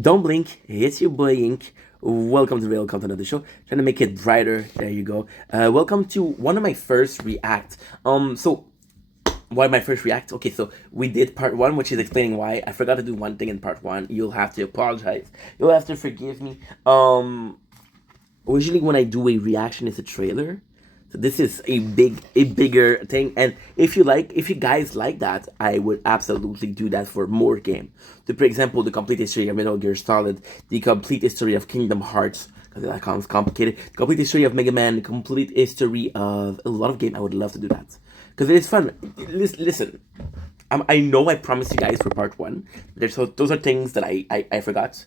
Don't blink, it's your boy Ink. Welcome to the real content of the show. Trying to make it brighter. There you go. Welcome to one of my first react. So why my first react? Okay, so we did part one, which is explaining why I forgot to do one thing in part one. You'll have to apologize. You'll have to forgive me. Usually when I do a reaction, it's a trailer. So this is a bigger thing. And if you guys like that, I would absolutely do that for more game. So for example, the complete history of Metal Gear Solid, the complete history of Kingdom Hearts, because that sounds complicated. The complete history of Mega Man, the complete history of a lot of game. I would love to do that because it is fun. Listen, I know I promised you guys for part one. Those are things that I forgot.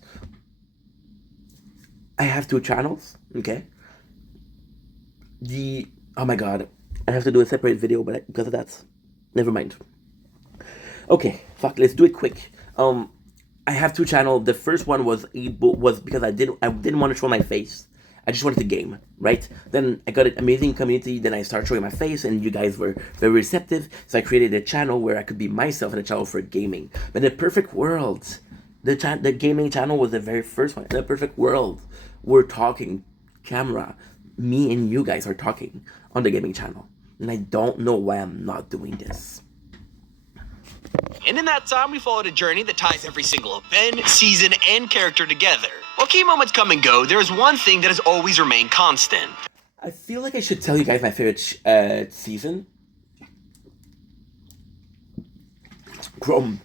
I have two channels. Okay. Oh my god, I have to do a separate video, but because of that, never mind. Okay, fuck, let's do it quick. I have two channels. The first one was because I didn't want to show my face. I just wanted to game, right? Then I got an amazing community. Then I started showing my face, and you guys were very receptive. So I created a channel where I could be myself in a channel for gaming. But in a perfect world, the gaming channel was the very first one. In a perfect world, we're talking camera. Me and you guys are talking on the gaming channel. And I don't know why I'm not doing this. And in that time, we followed a journey that ties every single event, season, and character together. While key moments come and go, there is one thing that has always remained constant. I feel like I should tell you guys my favorite season. Grown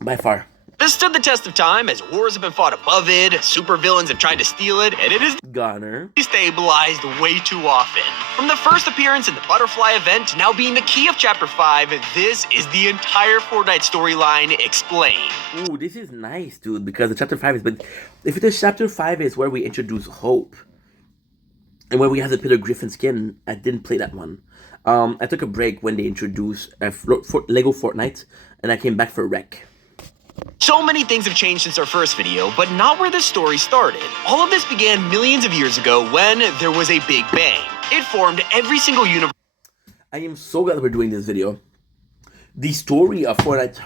by far. This stood the test of time as wars have been fought above it, supervillains have tried to steal it, and it is Goner. destabilized way too often. From the first appearance in the Butterfly event to now being the key of Chapter 5, this is the entire Fortnite storyline explained. Ooh, this is nice, dude, because the Chapter 5 is... But if it is Chapter 5 is where we introduce Hope, and where we have the Peter Griffin skin, I didn't play that one. I took a break when they introduced Lego Fortnite, and I came back for Wreck. So many things have changed since our first video, but not where this story started. All of this began millions of years ago when there was a Big Bang. It formed every single universe. I am so glad we're doing this video. The story of Fortnite...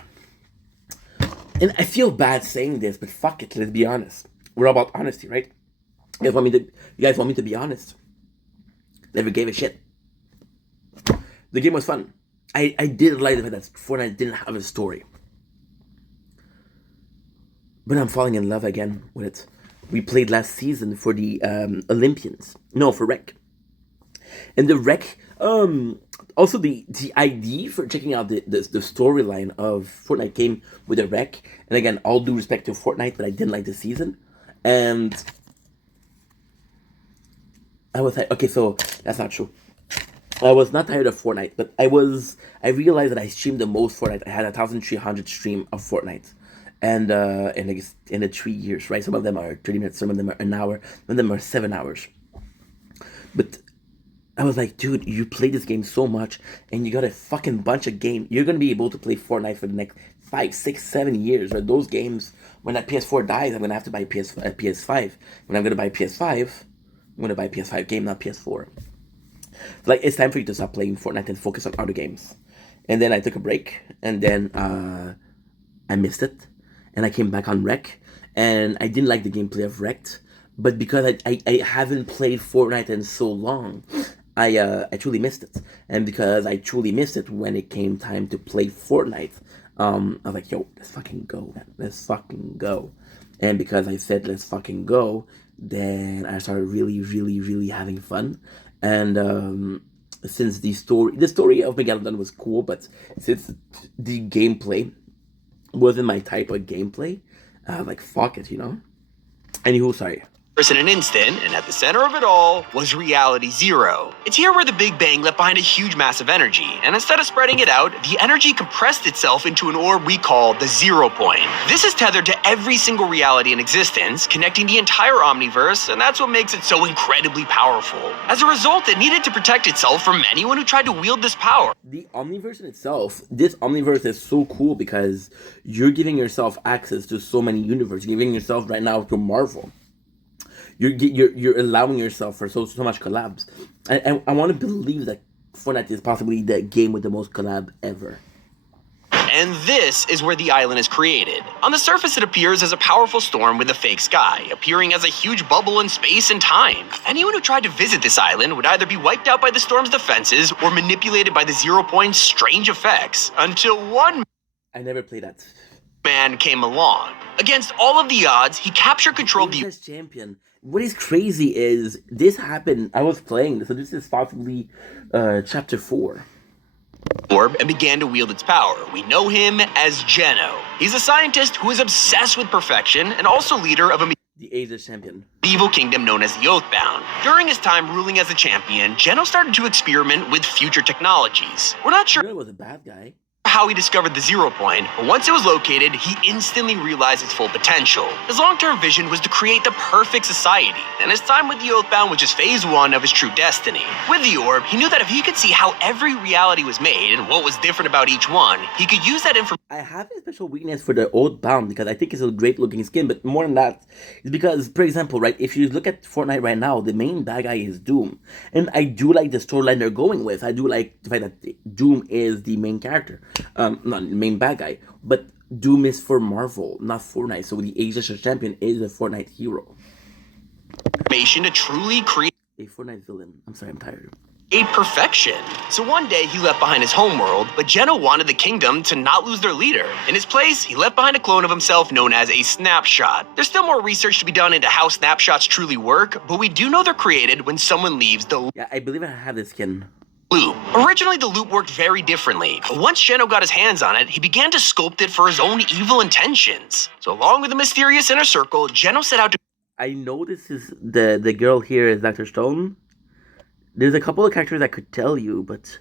And I feel bad saying this, but fuck it, let's be honest. We're all about honesty, right? You guys want me to be honest? Never gave a shit. The game was fun. I did like the fact that Fortnite didn't have a story. But I'm falling in love again with it. We played last season for the Olympians. No, for Rec. And the Rec, also the ID for checking out the storyline of Fortnite came with a Rec. And again, all due respect to Fortnite, but I didn't like the season. And I was like, okay, so that's not true. I was not tired of Fortnite, but I realized that I streamed the most Fortnite. I had 1,300 stream of Fortnite. And I guess in the 3 years, right? Some of them are 30 minutes, some of them are an hour, some of them are 7 hours. But I was like, dude, you play this game so much, and you got a fucking bunch of games. You're gonna be able to play Fortnite for the next 5, 6, 7 years. Or those games, when that PS4 dies, I'm gonna have to buy a PS5. When I'm gonna buy a PS5, I'm gonna buy a PS5 game, not PS4. Like, it's time for you to stop playing Fortnite and focus on other games. And then I took a break, and then I missed it. And I came back on Wreck, and I didn't like the gameplay of Wrecked, but because I haven't played Fortnite in so long, I truly missed it. And because I truly missed it when it came time to play Fortnite, I was like, yo, let's fucking go, man. Let's fucking go. And because I said let's fucking go, then I started really, really, really having fun. And since the story of Megalodon was cool, but since the gameplay wasn't my type of gameplay, like, fuck it, you know? Anywho, sorry. In an instant, and at the center of it all was Reality Zero. It's here where the Big Bang left behind a huge mass of energy, and instead of spreading it out, the energy compressed itself into an orb we call the 0 point. This is tethered to every single reality in existence, connecting the entire omniverse, and that's what makes it so incredibly powerful. As a result, it needed to protect itself from anyone who tried to wield this power. The omniverse in itself, this omniverse is so cool because you're giving yourself access to so many universes. You're giving yourself right now to Marvel. You're allowing yourself for so much collabs. I want to believe that Fortnite is possibly the game with the most collab ever. And this is where the island is created. On the surface, it appears as a powerful storm with a fake sky, appearing as a huge bubble in space and time. Anyone who tried to visit this island would either be wiped out by the storm's defenses or manipulated by the 0 Point's strange effects, until one I never played that. man came along. Against all of the odds, he captured control of the Ageless champion. What is crazy is this happened. I was playing this, so this is possibly chapter 4. orb and began to wield its power. We know him as Geno. He's a scientist who is obsessed with perfection and also leader of a The Ageless champion. medieval kingdom known as the Oathbound. During his time ruling as a champion, Geno started to experiment with future technologies. We're not sure He was a bad guy. how he discovered the 0 Point, but once it was located, he instantly realized its full potential. His long-term vision was to create the perfect society, and his time with the Oathbound was just phase 1 of his true destiny. With the orb, he knew that if he could see how every reality was made and what was different about each one, he could use that information. I have a special weakness for the Oathbound because I think it's a great looking skin, but more than that, it's because, for example, right, if you look at Fortnite right now, the main bad guy is Doom. And I do like the storyline they're going with. I do like the fact that Doom is the main character. Not the main bad guy. But Doom is for Marvel, not Fortnite. So the Ageless champion is a Fortnite hero. To truly create A Fortnite villain. I'm sorry, I'm tired. perfection. So one day he left behind his homeworld, but Geno wanted the kingdom to not lose their leader. In his place, he left behind a clone of himself known as a snapshot. There's still more research to be done into how snapshots truly work, but we do know they're created when someone leaves the Yeah, I believe I have this skin. loop. Originally, the loop worked very differently, but once Geno got his hands on it, he began to sculpt it for his own evil intentions. So along with the mysterious inner circle, Geno set out to I know this is the girl here is Dr. Stone. There's a couple of characters I could tell you, but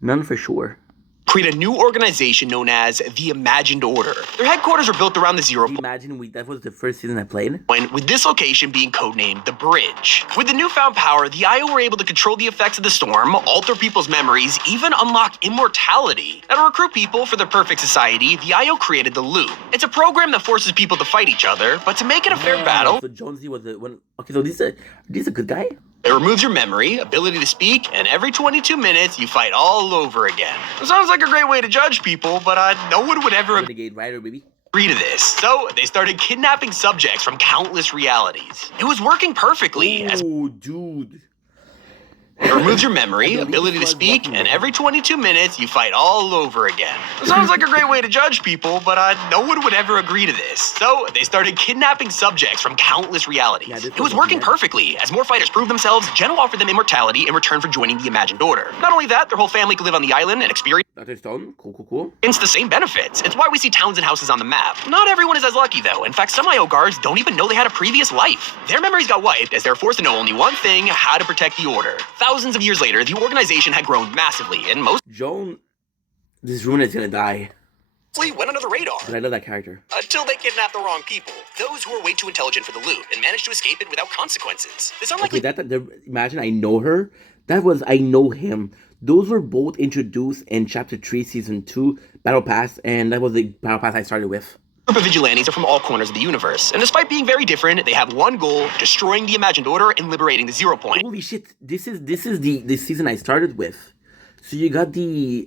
none for sure. create a new organization known as the Imagined Order. Their headquarters are built around the 0 Imagine that was the first season I played. Point, with this location being codenamed the Bridge. With the newfound power, the IO were able to control the effects of the storm, alter people's memories, even unlock immortality. Now, to recruit people for the perfect society, the IO created the Loop. It's a program that forces people to fight each other, but to make it a fair battle, So Jonesy was the one. Okay, so this is a good guy. it removes your memory, ability to speak, and every 22 minutes, you fight all over again. It sounds like a great way to judge people, but no one would ever Renegade Rider, baby. agree to this. So they started kidnapping subjects from countless realities. It was working perfectly, as Oh, dude. it removes your memory, I believe ability to it was speak, walking and around. every 22 minutes, you fight all over again. It sounds like a great way to judge people, but no one would ever agree to this. So they started kidnapping subjects from countless realities. Yeah, this It was was working bad. perfectly. As more fighters proved themselves, Geno offered them immortality in return for joining the Imagined Order. Not only that, their whole family could live on the island and experience Dr. Stone, cool. the same benefits. It's why we see towns and houses on the map. Not everyone is as lucky, though. In fact, some IO guards don't even know they had a previous life. Their memories got wiped as they're forced to know only one thing: how to protect the Order. Thousands of years later, the organization had grown massively, and Joan, this ruin is gonna die. mostly went under the radar. But I love that character. Until they kidnapped the wrong people. Those who were way too intelligent for the loop and managed to escape it without consequences. This unlikely Okay, imagine I know her. I know him. Those were both introduced in Chapter 3, Season 2, Battle Pass, and that was the Battle Pass I started with. group of vigilantes are from all corners of the universe. And despite being very different, they have one goal: destroying the Imagined Order and liberating the 0 Point. Holy shit! This is the season I started with. So you got the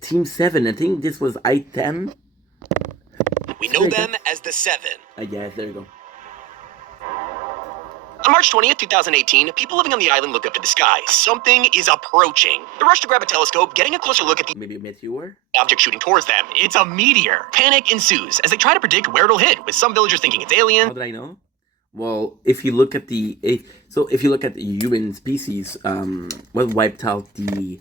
Team 7. I think this was I-10. We know them as the Seven. I guess there you go. On March 20th, 2018, people living on the island look up to the sky. Something is approaching. They rush to grab a telescope, getting a closer look at the Maybe a meteor. object shooting towards them. It's a meteor. Panic ensues as they try to predict where it'll hit, with some villagers thinking it's How aliens. did I know? Well, if you look at the human species, what wiped out the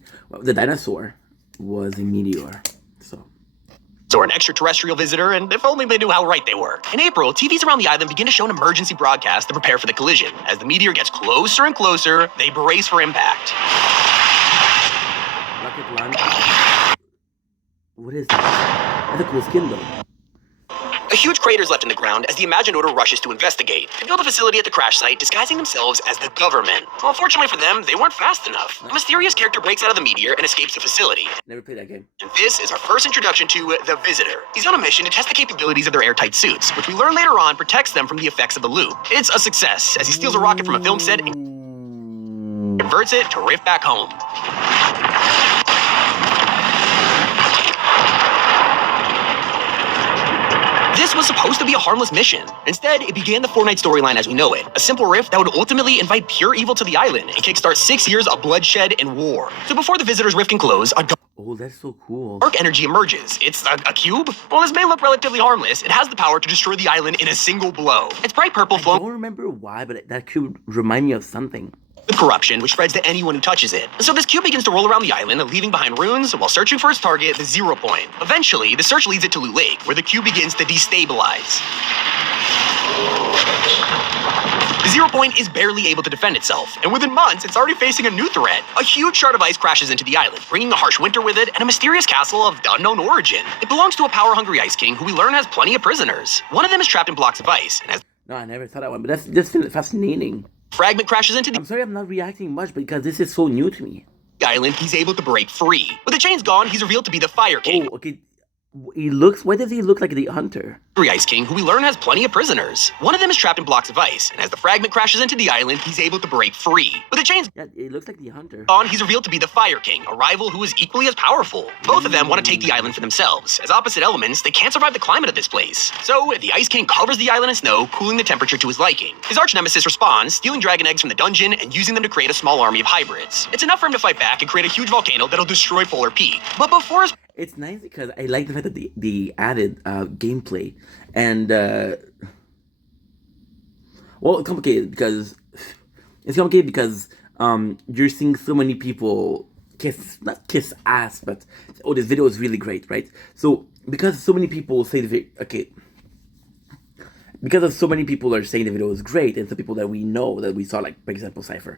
dinosaur was a meteor. So Or an extraterrestrial visitor, and if only they knew how right they were. In April, TVs around the island begin to show an emergency broadcast to prepare for the collision. As the meteor gets closer and closer, they brace for impact. rocket launch. What is that? That's a cool skin though. A huge crater is left in the ground as the Imagined Order rushes to investigate. They build a facility at the crash site, disguising themselves as the government. Well, unfortunately for them, they weren't fast enough. A mysterious character breaks out of the meteor and escapes the facility. Never played that game. And this is our first introduction to the Visitor. He's on a mission to test the capabilities of their airtight suits, which we learn later on protects them from the effects of the loop. It's a success, as he steals a rocket from a film set and converts it to rift back home. was supposed to be a harmless mission. Instead, it began the Fortnite storyline as we know it, a simple rift that would ultimately invite pure evil to the island and kickstart 6 years of bloodshed and war. So before the visitor's rift can close, a Oh, that's so cool. dark energy emerges. It's a cube? While this may look relatively harmless, it has the power to destroy the island in a single blow. Its bright purple I flow don't remember why, but that could remind me of something. with corruption, which spreads to anyone who touches it. So this cube begins to roll around the island, leaving behind ruins while searching for its target, the 0 point. Eventually, the search leads it to Loot Lake, where the cube begins to destabilize. The 0 point is barely able to defend itself, and within months, it's already facing a new threat. A huge shard of ice crashes into the island, bringing a harsh winter with it and a mysterious castle of unknown origin. It belongs to a power-hungry ice king who we learn has plenty of prisoners. One of them is trapped in blocks of ice, and as No, I never saw that one, but that's fascinating. fragment crashes into the I'm sorry I'm not reacting much because this is so new to me. island, he's able to break free. With the chains gone, he's revealed to be the Fire King. Oh, okay. Why does he look like the hunter? Ice King, who we learn has plenty of prisoners. One of them is trapped in blocks of ice, and as the fragment crashes into the island, he's able to break free. With the chains Yeah, it looks like the hunter. gone, he's revealed to be the Fire King, a rival who is equally as powerful. Both of them want to take the island for themselves. As opposite elements, they can't survive the climate of this place. So, the Ice King covers the island in snow, cooling the temperature to his liking. His arch nemesis responds, stealing dragon eggs from the dungeon and using them to create a small army of hybrids. It's enough for him to fight back and create a huge volcano that'll destroy Polar Peak. But before his It's nice because I like the fact that they added gameplay and well, it's complicated because you're seeing so many people not kiss ass, but oh, this video is really great, right? So because so many people say because of so many people are saying the video is great, and some people that we know that we saw, like for example Cypher,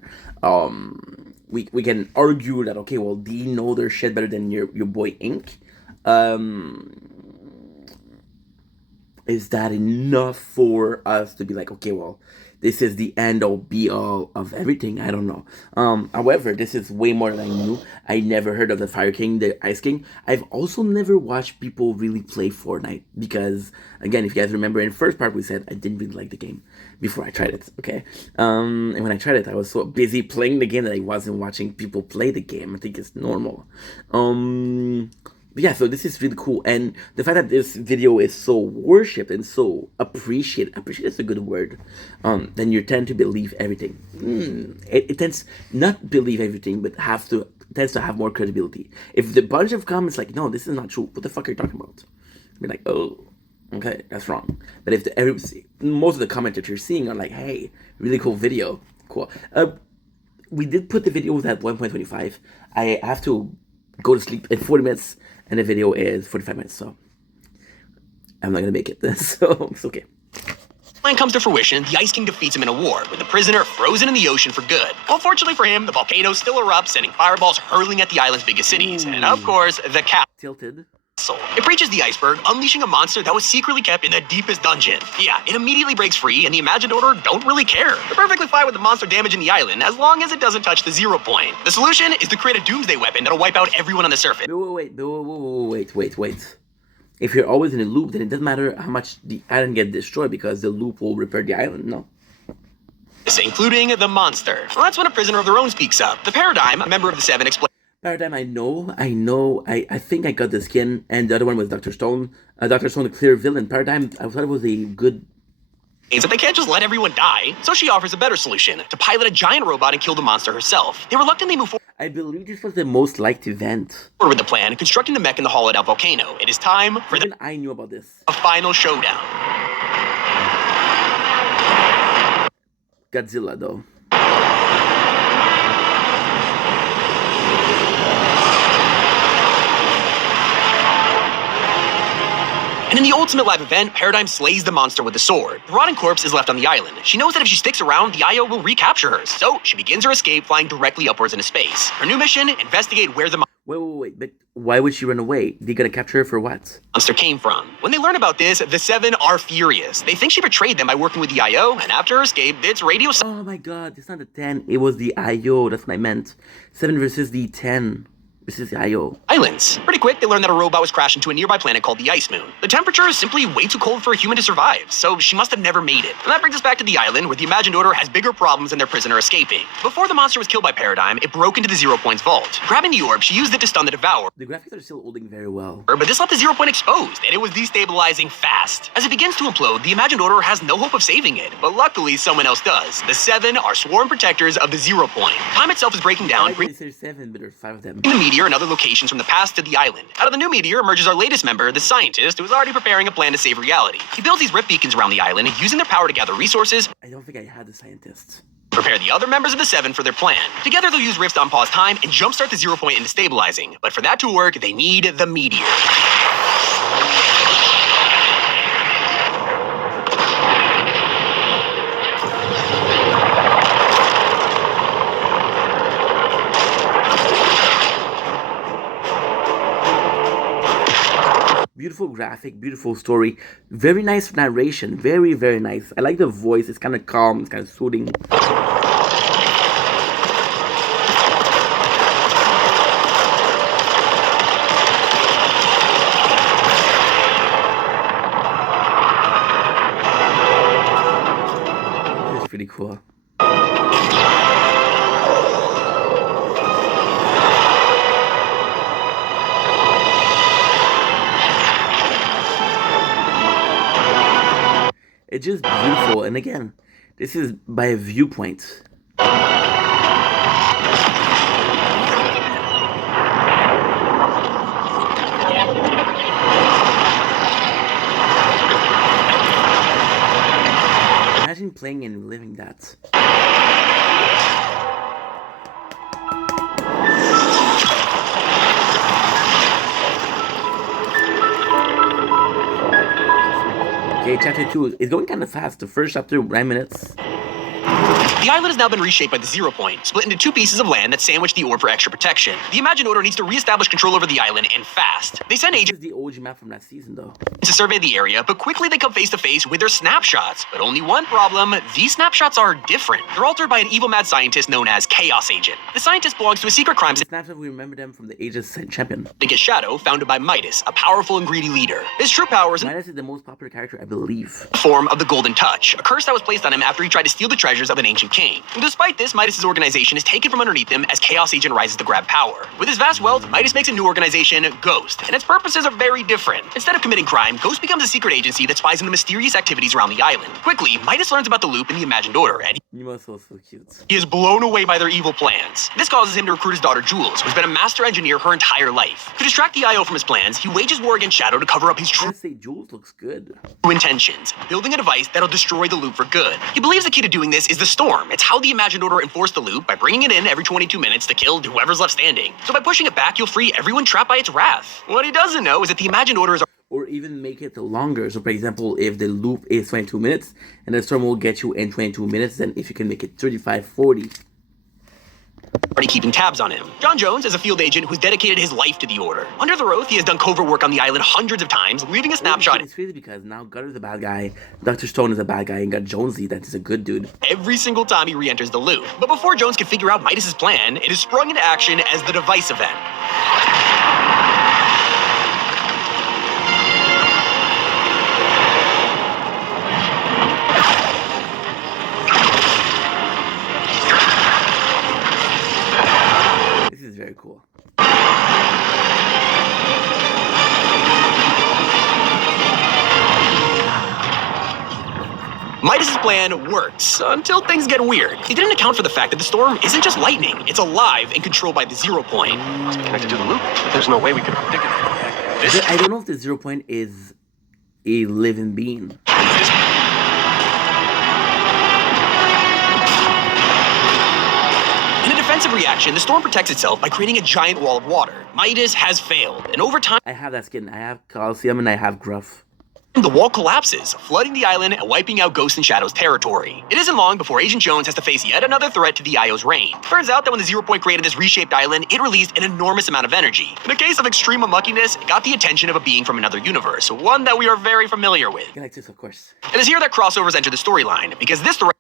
we can argue that okay, well, they know their shit better than your boy Ink. Is that enough for us to be like, okay, well, this is the end all be all of everything? I don't know. However, this is way more than I knew. I never heard of the Fire King, the Ice King. I've also never watched people really play Fortnite because, again, if you guys remember in the first part we said I didn't really like the game before I tried it, okay? And when I tried it, I was so busy playing the game that I wasn't watching people play the game. I think it's normal. But yeah, so this is really cool, and the fact that this video is so worshipped and so appreciated is a good word, then you tend to believe everything. It tends not believe everything, but tends to have more credibility. If the bunch of comments like, no, this is not true, what the fuck are you talking about? Be like, oh, okay, that's wrong. But if most of the comments that you're seeing are like, hey, really cool video, cool. We did put the videos at 1.25. I have to go to sleep in 40 minutes. And the video is 45 minutes, so I'm not gonna make it, so it's okay. plan comes to fruition, the Ice King defeats him in a war, with the prisoner frozen in the ocean for good. Unfortunately for him, the volcano still erupts, sending fireballs hurling at the island's biggest cities, and of course, the Tilted. castle. It breaches the iceberg, unleashing a monster that was secretly kept in the deepest dungeon. Yeah, it immediately breaks free, and the Imagined Order don't really care. They're perfectly fine with the monster damaging the island, as long as it doesn't touch the 0 point. The solution is to create a doomsday weapon that'll wipe out everyone on the surface. Wait. If you're always in a loop, then it doesn't matter how much the island gets destroyed because the loop will repair the island, no? Including the monster. Well, that's when a prisoner of their own speaks up. The Paradigm, a member of the Seven, explains Paradigm, I know. I think I got the skin, and the other one was Dr. Stone. Dr. Stone, a clear villain. Paradigm, I thought it was a good... that they can't just let everyone die, so she offers a better solution, to pilot a giant robot and kill the monster herself. They reluctantly move forward I believe this was the most liked event. with the plan, constructing the mech in the hollowed-out volcano. It is time for Even I knew about this. a final showdown. Godzilla, though. And in the ultimate live event, Paradigm slays the monster with the sword. The rotting corpse is left on the island. She knows that if she sticks around, the IO will recapture her, so she begins her escape flying directly upwards into space. Her new mission, investigate where the Wait, but why would she run away? They gonna capture her for what? monster came from. When they learn about this, the Seven are furious. They think she betrayed them by working with the IO, and after her escape, it's radio Oh my god, it's not the 10, it was the IO, that's what I meant. 7 versus the 10. This is IO. Islands. Pretty quick, they learned that a robot was crashed into a nearby planet called the Ice Moon. The temperature is simply way too cold for a human to survive, so she must have never made it. And that brings us back to the island, where the Imagined Order has bigger problems than their prisoner escaping. Before the monster was killed by Paradigm, it broke into the Zero Point's vault. Grabbing the orb, she used it to stun the Devourer. The graphics are still holding very well. But this left the Zero Point exposed, and it was destabilizing fast. As it begins to implode, the Imagined Order has no hope of saving it, but luckily someone else does. The Seven are sworn protectors of the Zero Point. Time itself is breaking down, bringing there's 7, but there's 5 of them. the meteor and other locations from the past to the island. Out of the new meteor emerges our latest member, the scientist, who is already preparing a plan to save reality. He builds these rift beacons around the island, using their power to gather resources. I don't think I had the scientists. Prepare the other members of the Seven for their plan. Together they'll use rifts to unpause time and jumpstart the Zero Point into stabilizing. But for that to work, they need the meteor. Beautiful graphic, beautiful story, very nice narration, very, very nice. I like the voice, it's kind of calm, it's kind of soothing. This is pretty cool. It's just beautiful, and again, this is by a viewpoint. Imagine playing and living that. Okay, chapter 2 is going kind of fast. The first chapter, 9 minutes. The island has now been reshaped by the Zero Point, split into 2 pieces of land that sandwich the orb for extra protection. The Imagined Order needs to reestablish control over the island, and fast. They send agents This is the OG map from that season, though. to survey the area, but quickly they come face to face with their snapshots. But only one problem, these snapshots are different. They're altered by an evil mad scientist known as Chaos Agent. The scientist belongs to a secret crime The snapshot, we remember them from the Aegis Champion. syndicate Shadow, founded by Midas, a powerful and greedy leader. His true powers in Midas is the most popular character, I believe. the form of the Golden Touch, a curse that was placed on him after he tried to steal the treasures of an ancient king. And despite this, Midas' organization is taken from underneath him as Chaos Agent rises to grab power. With his vast wealth, Midas makes a new organization, Ghost, and its purposes are very different. Instead of committing crime, Ghost becomes a secret agency that spies into mysterious activities around the island. Quickly, Midas learns about the Loop and the Imagined Order, and Nemo's so cute. he is blown away by their evil plans. This causes him to recruit his daughter Jules, who's been a master engineer her entire life. To distract the IO from his plans, he wages war against Shadow to cover up his I true gotta say, Jules looks good. intentions, building a device that'll destroy the Loop for good. He believes the key to doing this is the Storm. It's how the Imagined Order enforced the Loop by bringing it in every 22 minutes to kill whoever's left standing. So by pushing it back, you'll free everyone trapped by its wrath. What he doesn't know is that the Imagined Order is Or even make it longer. So, for example, if the loop is 22 minutes and the storm will get you in 22 minutes, then if you can make it 35, 40. already keeping tabs on him. John Jones is a field agent who's dedicated his life to the Order. Under the oath, he has done covert work on the island hundreds of times, leaving a snapshot It's crazy because now Gutter's a bad guy, Dr. Stone is a bad guy, and got Jonesy that is a good dude. every single time he re-enters the Loop. But before Jones can figure out Midas' plan, it is sprung into action as the device event. This is very cool. Midas' plan works, until things get weird. He didn't account for the fact that the storm isn't just lightning, it's alive and controlled by the Zero Point. Must be connected to the loop. There's no way we could have predicted it. This I don't know if the 0 point is a living being. In a defensive reaction, the storm protects itself by creating a giant wall of water. Midas has failed, and over time, I have that skin. I have Coliseum and I have Gruff. the wall collapses, flooding the island and wiping out Ghost and Shadow's territory. It isn't long before Agent Jones has to face yet another threat to the IO's reign. Turns out that when the Zero Point created this reshaped island, it released an enormous amount of energy. In a case of extreme unluckiness, it got the attention of a being from another universe, one that we are very familiar with. Galactus, of course. It is here that crossovers enter the storyline, because this threat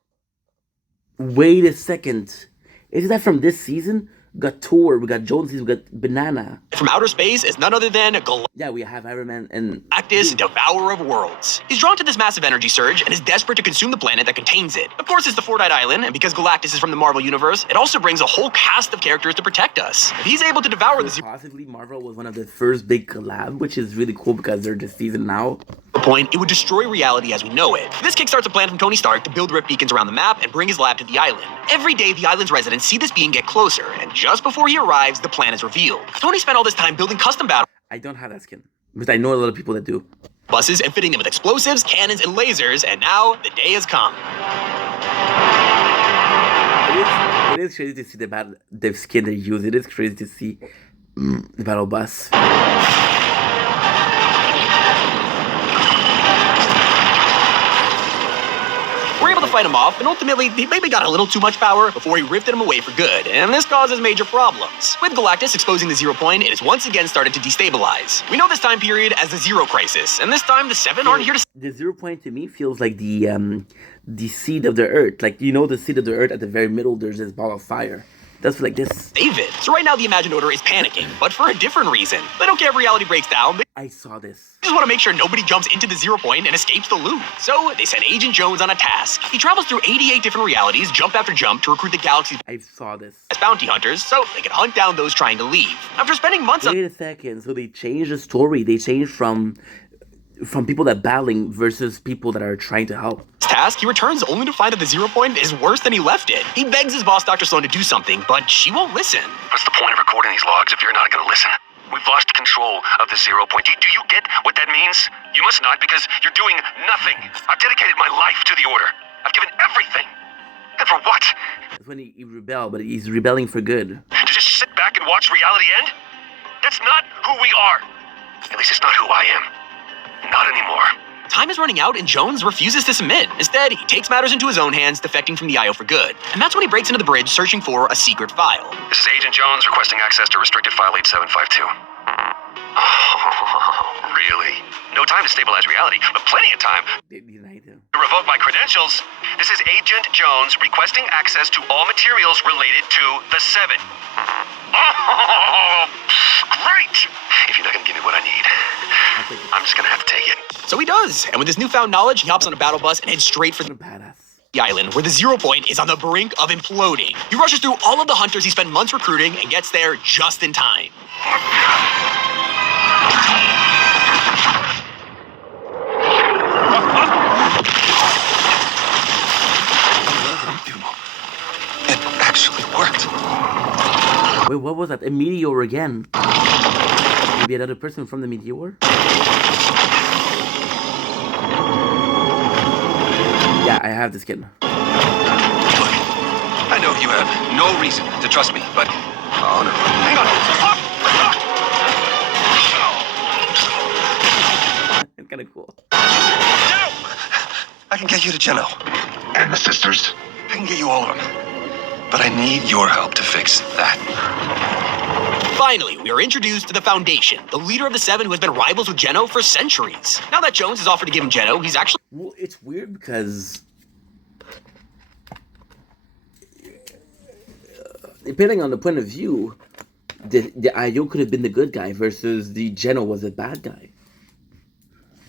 Wait a second. Is that from this season? We got Thor, we got Jonesy's, we got Banana. From outer space is none other than Yeah, we have Iron Man and Galactus, Devourer of Worlds. He's drawn to this massive energy surge and is desperate to consume the planet that contains it. Of course, it's the Fortnite Island, and because Galactus is from the Marvel Universe, it also brings a whole cast of characters to protect us. If he's able to devour the possibly Marvel was one of the first big collab, which is really cool because they're this season now. Point, it would destroy reality as we know it. This kickstarts a plan from Tony Stark to build rift beacons around the map and bring his lab to the island. Every day, the island's residents see this being get closer, and just before he arrives, the plan is revealed. Tony spent all this time building custom battle I don't have that skin, but I know a lot of people that do. buses and fitting them with explosives, cannons, and lasers, and now the day has come. It is crazy to see the skin they use. It is crazy to see the battle bus. We're able to fight him off, and ultimately, he maybe got a little too much power before he rifted him away for good, and this causes major problems. With Galactus exposing the Zero Point, it has once again started to destabilize. We know this time period as the Zero Crisis, and this time the Seven aren't here to The 0 point to me feels like the seed of the earth. Like, you know, the seed of the earth at the very middle, there's this ball of fire. That's like this. save it. So right now, the Imagined Order is panicking, but for a different reason. They don't care if reality breaks down. They I saw this. just want to make sure nobody jumps into the Zero Point and escapes the loot. So they send Agent Jones on a task. He travels through 88 different realities, jump after jump, to recruit the galaxy's I saw this. best bounty hunters, so they can hunt down those trying to leave. After spending months on Wait a second. So they changed the story. They changed from people that battling versus people that are trying to help. this task, he returns only to find that the Zero Point is worse than he left it. He begs his boss, Dr. Sloan, to do something, but she won't listen. What's the point of recording these logs if you're not going to listen? We've lost control of the 0 point. Do you get what that means? You must not, because you're doing nothing. I've dedicated my life to the Order. I've given everything. And for what? That's when he rebelled, but he's rebelling for good. To just sit back and watch reality end? That's not who we are. At least it's not who I am. Not anymore. Time is running out, and Jones refuses to submit. Instead, he takes matters into his own hands, defecting from the IO for good. And that's when he breaks into the bridge, searching for a secret file. This is Agent Jones requesting access to restricted file 8752. Oh, really? No time to stabilize reality, but plenty of time They denied him. to revoke my credentials. This is Agent Jones requesting access to all materials related to the Seven. Oh, great! If you're not gonna give me what I need, I'm just gonna have to take it. So he does, and with his newfound knowledge, he hops on a battle bus and heads straight for What a badass. the island, where the Zero Point is on the brink of imploding. He rushes through all of the hunters he spent months recruiting and gets there just in time. It actually worked. Wait, what was that? A meteor again? Maybe another person from the meteor? Yeah, I have the skin. Look, I know you have no reason to trust me, but... Oh, no. Hang on. It's kind of cool. Jenno! I can get you to Jenno. And the sisters? I can get you all of them. But I need your help to fix that. Finally, we are introduced to the Foundation, the leader of the Seven who has been rivals with Jenno for centuries. Now that Jones has offered to give him Jenno, he's actually Well, it's weird because depending on the point of view, the IO could have been the good guy versus the Jenno was a bad guy.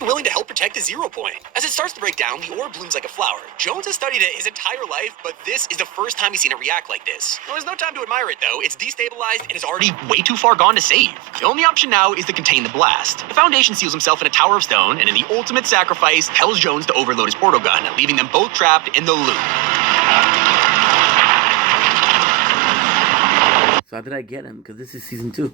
willing to help protect the Zero Point. As it starts to break down, the orb blooms like a flower. Jones has studied it his entire life, but this is the first time he's seen it react like this. Well, there's no time to admire it, though. It's destabilized and is already way too far gone to save. The only option now is to contain the blast. The Foundation seals himself in a tower of stone, and in the ultimate sacrifice, tells Jones to overload his portal gun, leaving them both trapped in the loop. So how did I get him? Because this is season 2.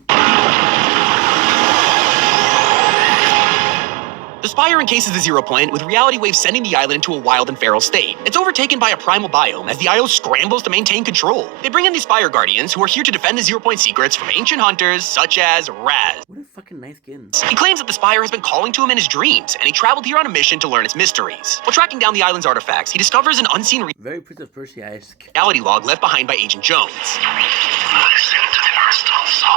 The Spire encases the Zero Point, with reality waves sending the island into a wild and feral state. It's overtaken by a primal biome as the IO scrambles to maintain control. They bring in the Spire Guardians, who are here to defend the Zero Point secrets from ancient hunters such as Raz. What a fucking nice skin. He claims that the Spire has been calling to him in his dreams, and he traveled here on a mission to learn its mysteries. While tracking down the island's artifacts, he discovers an unseen Very Prince of Persia-esque. reality log left behind by Agent Jones. Listen to the crystal song.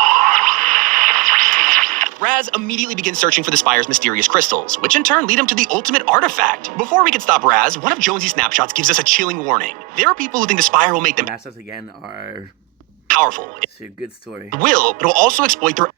Raz immediately begins searching for the Spire's mysterious crystals, which in turn lead him to the ultimate artifact. Before we can stop Raz, one of Jonesy's snapshots gives us a chilling warning. There are people who think the Spire will make them Masters again are powerful. It's a good story. It will, but it will also exploit their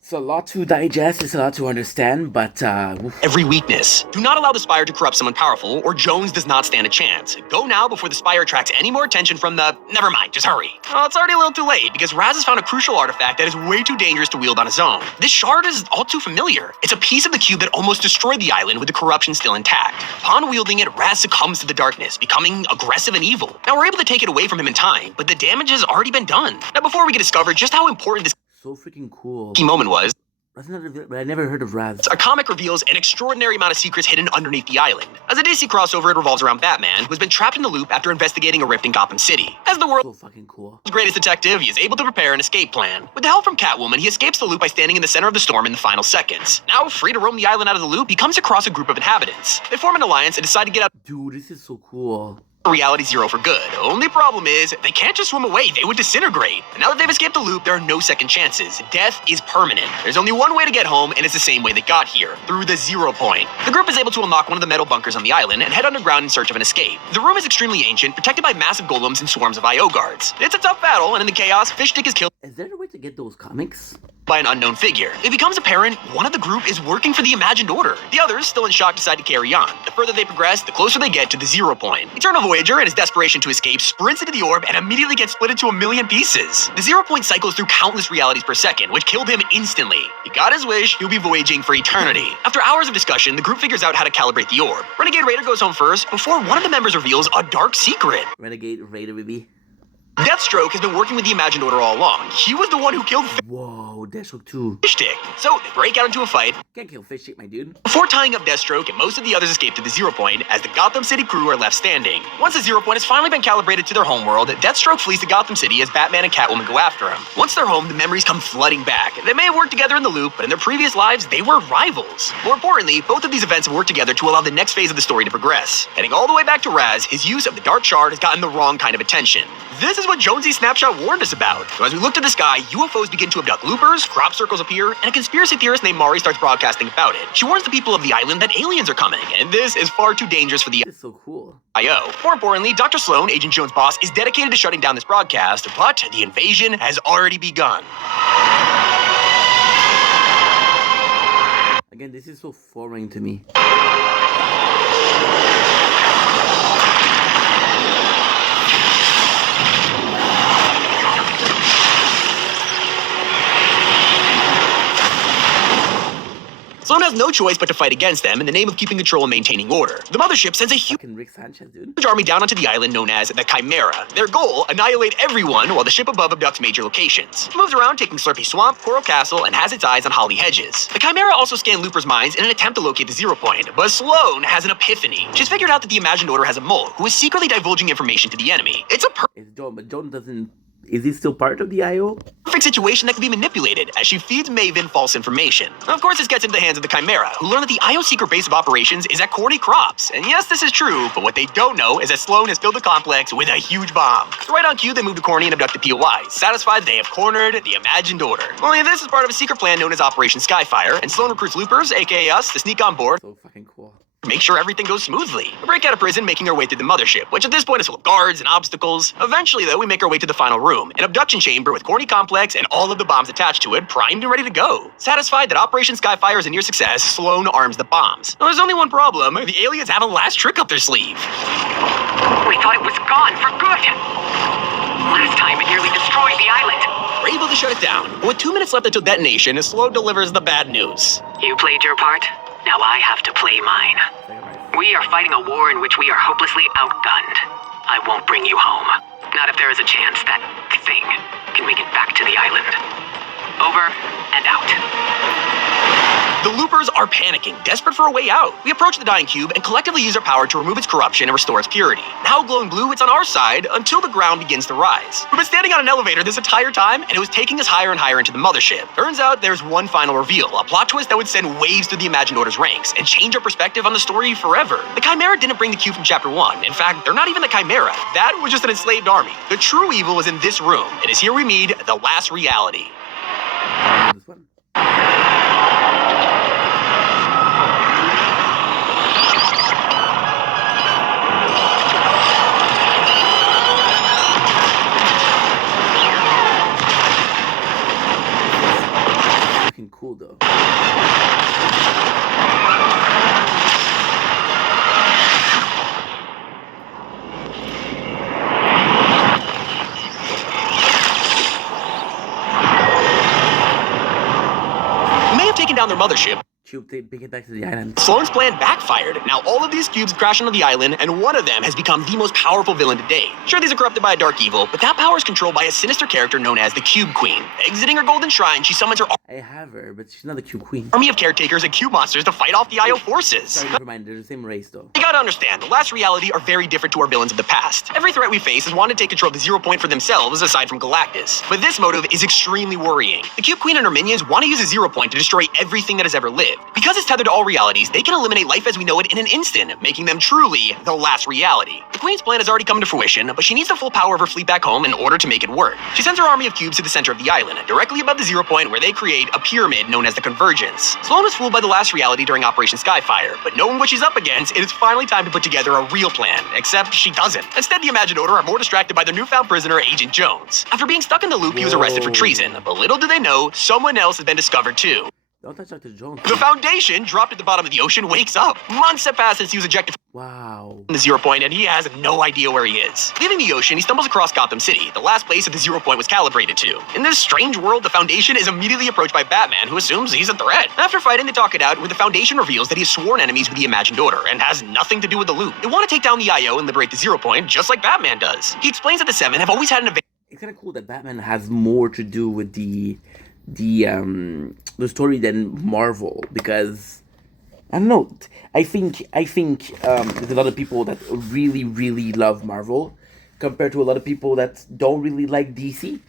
It's a lot to digest, it's a lot to understand, but oof. every weakness. Do not allow the Spire to corrupt someone powerful, or Jones does not stand a chance. Go now before the Spire attracts any more attention from the... Never mind, just hurry. Well, it's already a little too late, because Raz has found a crucial artifact that is way too dangerous to wield on his own. This shard is all too familiar. It's a piece of the cube that almost destroyed the island with the corruption still intact. Upon wielding it, Raz succumbs to the darkness, becoming aggressive and evil. Now, we're able to take it away from him in time, but the damage has already been done. Now, before we can discover just how important this So freaking cool. key moment was, But I never heard of Raz. our comic reveals an extraordinary amount of secrets hidden underneath the island. As a DC crossover, it revolves around Batman, who has been trapped in the loop after investigating a rift in Gotham City. As the So world's fucking cool. greatest detective, he is able to prepare an escape plan. With the help from Catwoman, he escapes the loop by standing in the center of the storm in the final seconds. Now, free to roam the island out of the loop, he comes across a group of inhabitants. They form an alliance and decide to get out Dude, this is so cool. of Reality Zero for good. Only problem is, they can't just swim away, they would disintegrate. And now that they've escaped the loop, there are no second chances. Death is permanent. There's only one way to get home, and it's the same way they got here, through the 0 point. The group is able to unlock one of the metal bunkers on the island and head underground in search of an escape. The room is extremely ancient, protected by massive golems and swarms of IO guards. It's a tough battle, and in the chaos, Fishstick is killed Is there a way to get those comics? by an unknown figure. It becomes apparent one of the group is working for the Imagined Order. The others, still in shock, decide to carry on. The further they progress, the closer they get to the 0 point. Eternal Voyager, in his desperation to escape, sprints into the orb and immediately gets split into a million pieces. The 0 point cycles through countless realities per second, which killed him instantly. He got his wish, he'll be voyaging for eternity. After hours of discussion, the group figures out how to calibrate the orb. Renegade Raider goes home first, before one of the members reveals a dark secret. Renegade Raider, baby. Deathstroke has been working with the Imagined Order all along. He was the one who killed Whoa, Deathstroke 2. Fishstick. So, they break out into a fight, Can't kill fish shit, my dude. before tying up Deathstroke, and most of the others escape to the 0 point as the Gotham City crew are left standing. Once the 0 point has finally been calibrated to their homeworld, Deathstroke flees to Gotham City as Batman and Catwoman go after him. Once they're home, the memories come flooding back. They may have worked together in the loop, but in their previous lives, they were rivals. More importantly, both of these events have worked together to allow the next phase of the story to progress. Heading all the way back to Raz, his use of the Dark Shard has gotten the wrong kind of attention. This is what Jonesy's snapshot warned us about. So as we look to the sky, UFOs begin to abduct loopers, crop circles appear, and a conspiracy theorist named Mari starts broadcasting about it. She warns the people of the island that aliens are coming, and this is far too dangerous for the This is so cool. IO. More importantly, Dr. Sloan, Agent Jones' boss, is dedicated to shutting down this broadcast, but the invasion has already begun. Again, this is so foreign to me. Sloan has no choice but to fight against them in the name of keeping control and maintaining order. The mothership sends a huge Fucking Rick Sanchez, dude. army down onto the island known as the Chimera. Their goal, annihilate everyone while the ship above abducts major locations. It moves around taking Slurpy Swamp, Coral Castle, and has its eyes on Holly Hedges. The Chimera also scans Looper's minds in an attempt to locate the 0 point, but Sloan has an epiphany. She's figured out that the Imagined Order has a mole who is secretly divulging information to the enemy. It's a It's John, but John doesn't... Is he still part of the IO? perfect situation that can be manipulated as she feeds Maven false information. Of course, this gets into the hands of the Chimera, who learn that the IO secret base of operations is at Corny Crops. And yes, this is true, but what they don't know is that Sloan has filled the complex with a huge bomb. So right on cue, they move to Corny and abduct the POIs, satisfied that they have cornered the Imagined Order. Only this is part of a secret plan known as Operation Skyfire, and Sloan recruits loopers, aka us, to sneak on board, So fucking cool. make sure everything goes smoothly. We break out of prison, making our way through the mothership, which at this point is full of guards and obstacles. Eventually, though, we make our way to the final room, an abduction chamber with Corny Complex and all of the bombs attached to it, primed and ready to go. Satisfied that Operation Skyfire is a near success, Sloan arms the bombs. Now, there's only one problem. The aliens have a last trick up their sleeve. We thought it was gone for good. Last time it nearly destroyed the island. We're able to shut it down, but with 2 minutes left until detonation, Sloan delivers the bad news. You played your part. Now I have to play mine. We are fighting a war in which we are hopelessly outgunned. I won't bring you home. Not if there is a chance that thing can make it back to the island. Over and out. The loopers are panicking, desperate for a way out. We approach the dying cube and collectively use our power to remove its corruption and restore its purity. Now glowing blue, it's on our side until the ground begins to rise. We've been standing on an elevator this entire time, and it was taking us higher and higher into the mothership. Turns out there's one final reveal, a plot twist that would send waves through the Imagined Order's ranks and change our perspective on the story forever. The Chimera didn't bring the cube from Chapter 1. In fact, they're not even the Chimera. That was just an enslaved army. The true evil is in this room. It is here we meet the last reality. This one. mothership, Bring it back to the island. Sloane's plan backfired. Now all of these cubes crash onto the island, and one of them has become the most powerful villain to date. Sure, these are corrupted by a dark evil, but that power is controlled by a sinister character known as the Cube Queen. Exiting her golden shrine, she summons her I have her, but she's not the Cube Queen. army of caretakers and cube monsters to fight off the IO forces. Sorry, never mind. They're the same race, though. You gotta understand, the last reality are very different to our villains of the past. Every threat we face has wanted to take control of the 0 point for themselves, aside from Galactus. But this motive is extremely worrying. The Cube Queen and her minions want to use a 0 point to destroy everything that has ever lived. Because it's tethered to all realities, they can eliminate life as we know it in an instant, making them truly the last reality. The Queen's plan has already come to fruition, but she needs the full power of her fleet back home in order to make it work. She sends her army of cubes to the center of the island, directly above the 0 point where they create a pyramid known as the Convergence. Sloane was fooled by the last reality during Operation Skyfire, but knowing what she's up against, it is finally time to put together a real plan, except she doesn't. Instead, the Imagined Order are more distracted by their newfound prisoner, Agent Jones. After being stuck in the loop, he was arrested for treason, but little do they know, someone else has been discovered too. Don't touch Dr. Jones. The Foundation, dropped at the bottom of the ocean, wakes up. Months have passed since he was ejected Wow. from the 0 point, and he has no idea where he is. Leaving the ocean, he stumbles across Gotham City, the last place that the 0 point was calibrated to. In this strange world, the Foundation is immediately approached by Batman, who assumes he's a threat. After fighting, they talk it out, where the Foundation reveals that he has sworn enemies with the Imagined Order, and has nothing to do with the loop. They want to take down the IO and liberate the 0 point, just like Batman does. He explains that the Seven have always had an advantage. It's kind of cool that Batman has more to do with the story than Marvel, because I don't know. I think there's a lot of people that really love Marvel compared to a lot of people that don't really like DC.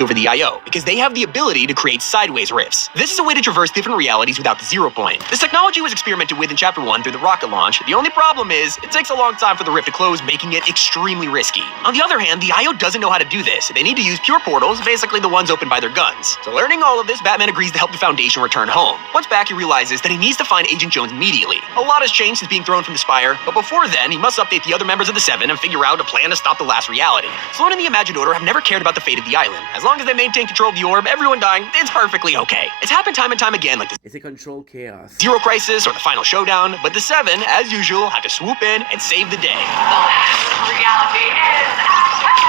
Over the IO, because they have the ability to create sideways rifts. This is a way to traverse different realities without the 0 point. This technology was experimented with in Chapter 1 through the rocket launch. The only problem is, it takes a long time for the rift to close, making it extremely risky. On the other hand, the IO doesn't know how to do this. They need to use pure portals, basically the ones opened by their guns. So learning all of this, Batman agrees to help the Foundation return home. Once back, he realizes that he needs to find Agent Jones immediately. A lot has changed since being thrown from the Spire, but before then, he must update the other members of the Seven and figure out a plan to stop the last reality. Sloane and the Imagined Order have never cared about the fate of the island. As long as they maintain control of the orb, everyone dying, it's perfectly okay. It's happened time and time again, like the It's a control chaos. Zero Crisis or the final showdown, but the Seven, as usual, have to swoop in and save the day. The last reality is at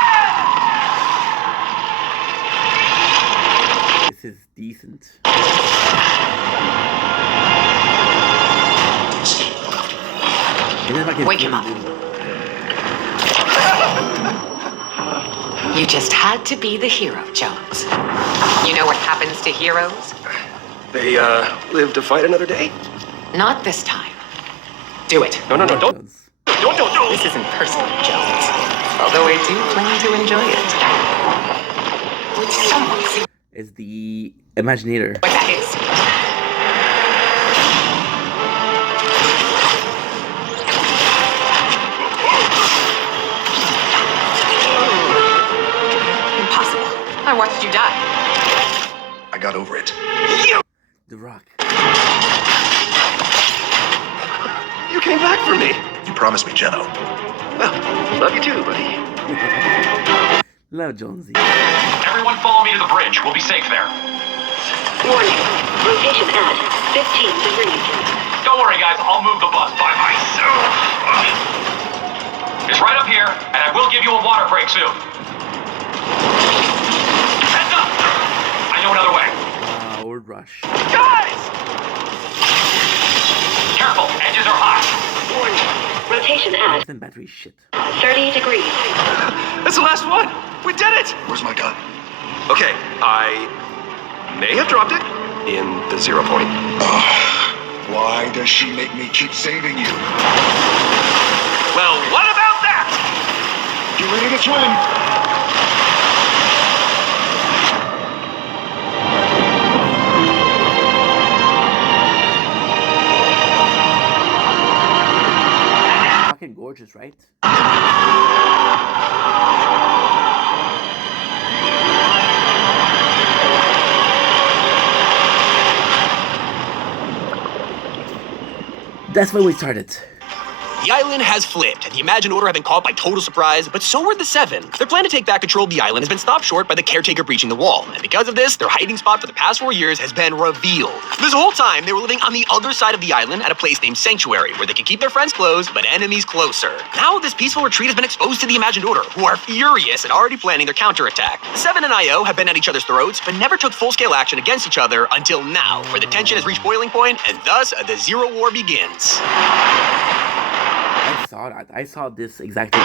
hand! This is decent. Wake him up. You just had to be the hero, Jones. You know what happens to heroes? They, live to fight another day? Not this time. Do it. No, don't. Jones. Don't. This isn't personal, Jones. Although I do plan to enjoy it. Would someone see Is the Imaginator. what that is? Impossible. I watched you die. I got over it. The Rock. You came back for me. You promised me, Jeno. Well, love you too, buddy. Love Jonesy. Everyone follow me to the bridge. We'll be safe there. Warning. Rotation at 15 degrees. Don't worry, guys. I'll move the bus by myself. It's right up here, and I will give you a water break soon. Heads up! I know another way. Word rush. Guys! Careful, edges are hot. Warning. Rotation at Then battery shit. 30 degrees. That's the last one. We did it. Where's my gun? Okay, I may have dropped it in the 0 point. Why does she make me keep saving you? Well, what about that? You ready to swim? Fucking gorgeous, right? That's where we started. The island has flipped, and the Imagined Order have been caught by total surprise, but so were the Seven. Their plan to take back control of the island has been stopped short by the caretaker breaching the wall, and because of this, their hiding spot for the past 4 years has been revealed. This whole time, they were living on the other side of the island at a place named Sanctuary, where they could keep their friends close, but enemies closer. Now, this peaceful retreat has been exposed to the Imagined Order, who are furious and already planning their counterattack. The Seven and IO have been at each other's throats, but never took full-scale action against each other until now, where the tension has reached boiling point, and thus, the Zero War begins. I saw that. I saw this exactly.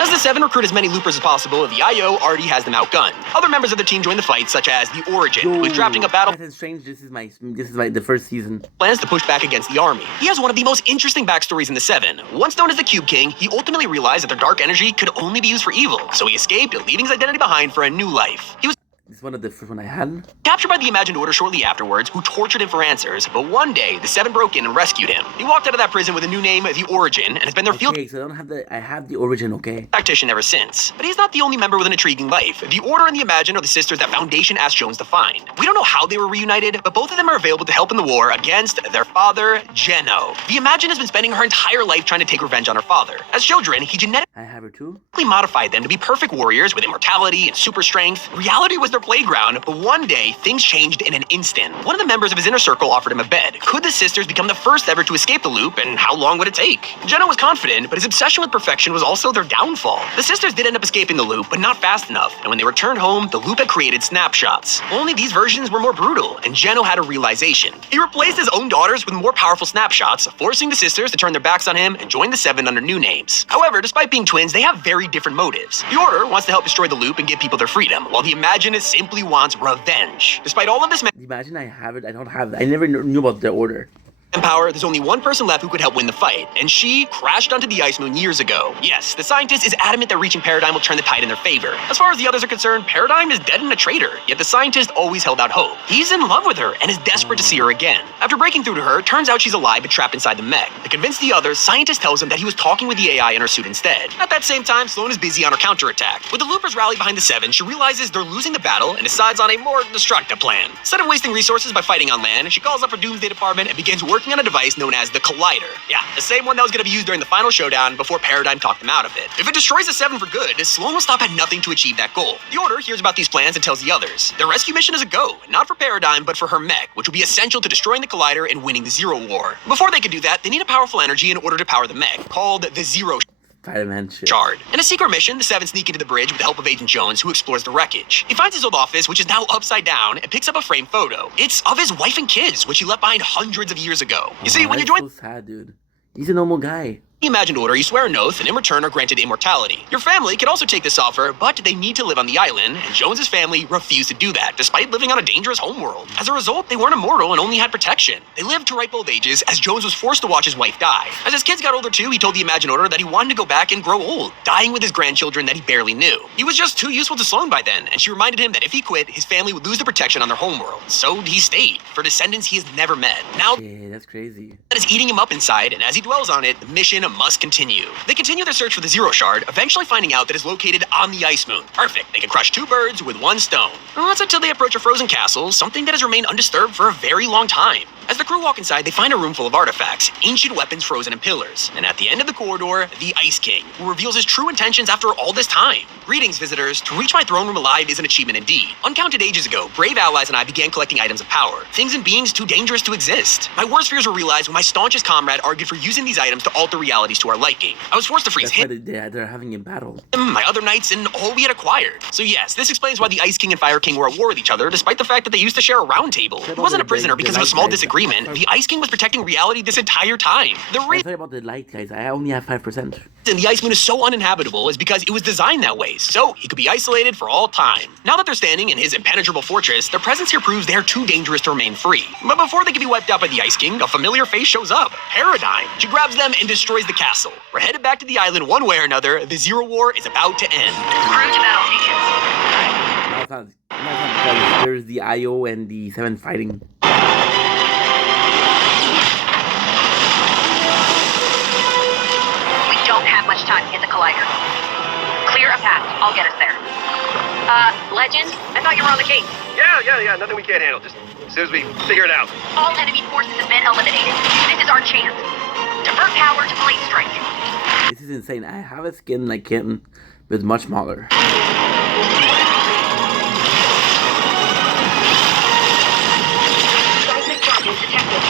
As the Seven recruit as many loopers as possible, the IO already has them outgunned. Other members of the team join the fight, such as the Origin, who is drafting a battle. That is strange. This is the first season. Plans to push back against the army. He has one of the most interesting backstories in the Seven. Once known as the Cube King, he ultimately realized that their dark energy could only be used for evil, so he escaped, leaving his identity behind for a new life. He was This is one of the first one I had. captured by the Imagined Order shortly afterwards, who tortured him for answers, but one day, the Seven broke in and rescued him. He walked out of that prison with a new name, the Origin, and has been their field Okay, so I have the Origin, okay? tactician ever since. But he's not the only member with an intriguing life. The Order and the Imagined are the sisters that Foundation asked Jones to find. We don't know how they were reunited, but both of them are available to help in the war against their father, Geno. The Imagined has been spending her entire life trying to take revenge on her father. As children, he genetically I have her too. modified them to be perfect warriors with immortality and super strength. Reality was their playground, but one day, things changed in an instant. One of the members of his inner circle offered him a bed. Could the sisters become the first ever to escape the loop, and how long would it take? Geno was confident, but his obsession with perfection was also their downfall. The sisters did end up escaping the loop, but not fast enough, and when they returned home, the loop had created snapshots. Only these versions were more brutal, and Geno had a realization. He replaced his own daughters with more powerful snapshots, forcing the sisters to turn their backs on him and join the Seven under new names. However, despite being twins, they have very different motives. The Order wants to help destroy the loop and give people their freedom, while the Imagined simply wants revenge. Despite all of this Imagine I have it. I don't have it. I never knew about the Order. power, there's only one person left who could help win the fight, and she crashed onto the ice moon years ago. Yes, the scientist is adamant that reaching Paradigm will turn the tide in their favor. As far as the others are concerned, Paradigm is dead and a traitor, yet the scientist always held out hope. He's in love with her and is desperate to see her again. After breaking through to her, it turns out she's alive but trapped inside the mech. To convince the others, scientist tells him that he was talking with the AI in her suit instead. At that same time, Sloane is busy on her counterattack. With the loopers rally behind the Seven, she realizes they're losing the battle and decides on a more destructive plan. Instead of wasting resources by fighting on land, she calls up her Doomsday Department and begins working on a device known as the Collider. Yeah, the same one that was going to be used during the final showdown before Paradigm talked them out of it. If it destroys the Seven for good, Sloane will stop at nothing to achieve that goal. The Order hears about these plans and tells the others. Their rescue mission is a go, not for Paradigm, but for her mech, which will be essential to destroying the Collider and winning the Zero War. Before they can do that, they need a powerful energy in order to power the mech, called the Zero Spider-Man shit. Shard. In a secret mission, the Seven sneak into the bridge with the help of Agent Jones, who explores the wreckage. He finds his old office, which is now upside down, and picks up a framed photo. It's of his wife and kids, which he left behind hundreds of years ago. You see, when you That's join so sad, dude. He's a normal guy. the Imagined Order, you swear an oath and in return are granted immortality. Your family can also take this offer, but they need to live on the island, and Jones's family refused to do that, despite living on a dangerous homeworld. As a result, they weren't immortal and only had protection. They lived to ripe old ages, as Jones was forced to watch his wife die. As his kids got older too, he told the Imagined Order that he wanted to go back and grow old, dying with his grandchildren that he barely knew. He was just too useful to Sloane by then, and she reminded him that if he quit, his family would lose the protection on their homeworld. So he stayed, for descendants he has never met. Now, Yeah, that's crazy. that is eating him up inside, and as he dwells on it, the mission must continue. They continue their search for the Zero Shard, eventually finding out that it's located on the Ice Moon. Perfect, they can crush two birds with one stone. Well, that's until they approach a frozen castle, something that has remained undisturbed for a very long time. As the crew walk inside, they find a room full of artifacts, ancient weapons frozen in pillars. And at the end of the corridor, the Ice King, who reveals his true intentions after all this time. Greetings, visitors. To reach my throne room alive is an achievement indeed. Uncounted ages ago, brave allies and I began collecting items of power, things and beings too dangerous to exist. My worst fears were realized when my staunchest comrade argued for using these items to alter realities to our liking. I was forced to freeze That's why him, they're having a battle. my other knights, and all we had acquired. So yes, this explains why the Ice King and Fire King were at war with each other, despite the fact that they used to share a round table. He wasn't a prisoner because of a small disagreement. The Ice King was protecting reality this entire time. The I reason thought about the light, guys. I only have 5%. the Ice Moon is so uninhabitable is because it was designed that way, so he could be isolated for all time. Now that they're standing in his impenetrable fortress, their presence here proves they are too dangerous to remain free. But before they can be wiped out by the Ice King, a familiar face shows up, Paradigm. She grabs them and destroys the castle. We're headed back to the island one way or another. The Zero War is about to end. Crew to battle stations. No, it's not because there's the IO and the 7 fighting. We don't have much time to get the collider. Clear a path. I'll get us there. Legend? I thought you were on the case. Yeah. Nothing we can't handle. Just as soon as we figure it out. All enemy forces have been eliminated. This is chance. Divert power to blade strike. This is insane. I have a skin like him, but much smaller. Seismic drop is detected.